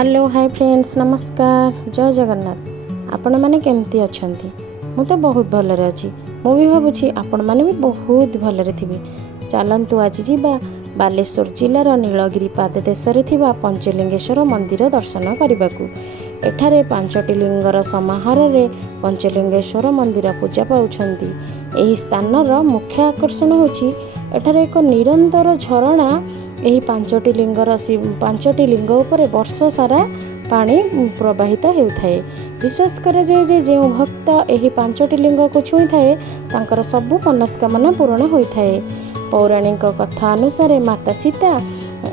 Hello hi friends नमस्कार जय जगन्नाथ। आपण माने केमती अछंती? मु तो बहुत भलरे अछि। मु भी भाबुछि आपण माने भी बहुत भलरे थिबे। चलंतु आज जीवा बालेश्वर जिलार नीलगिरी पाददेशरे थिबा पंचलिंगेश्वर मंदिर दर्शन करबाकू। एठारे पांचटी लिंगर समाहार पंचलिंगेश्वर मंदिर पूजा पाउछंती। एही स्थानर मुख्य आकर्षण होछि एठारे एक निरंतर झरणा। यही पांचटी लिंग उपर वर्ष सारा पानी प्रवाहित होउथाए। विश्वास करे जे जो भक्त यही पांचटी लिंग को छुई थाए तांकर सबु मनस्कामना पूर्ण होइथाए। पौराणिक कथा अनुसार माता सीता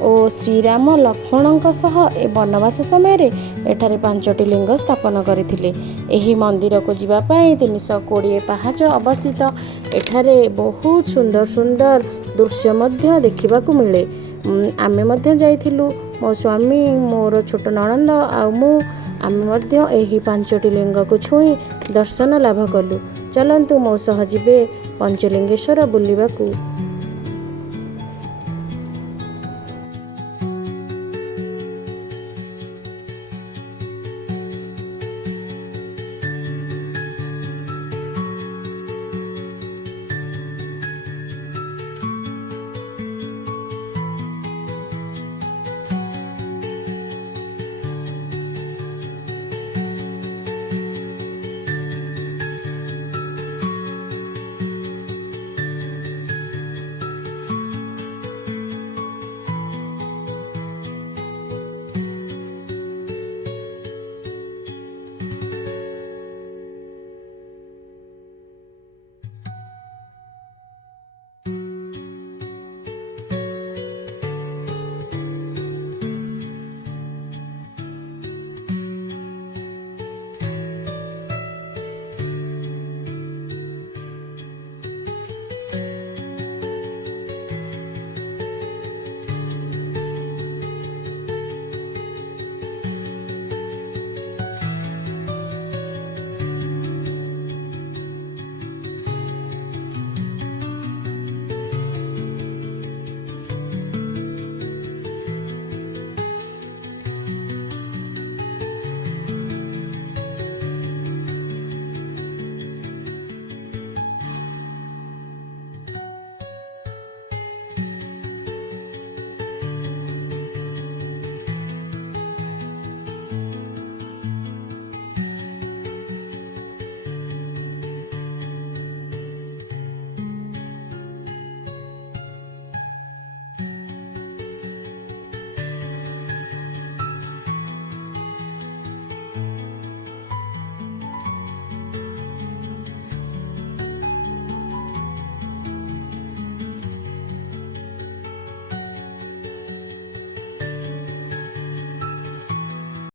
और श्रीराम लक्ष्मणों सह वनवास समय एठारे पांचटी लिंग स्थापन करथिले। एही मंदिर को जीवा पाई 320 पाहाच अवस्थित। एठारे बहुत सुंदर सुंदर दृश्य मध्य देखिबाकू मिले। आमे मध्य जाइथिलु मो स्वामी मोर छोट नणंद आमे मध्य एही पांचटी लिंग को छुई दर्शन लाभ कलु। चलंतु मो सह जिबे पंचलिंगेश्वर बुलिबाकू।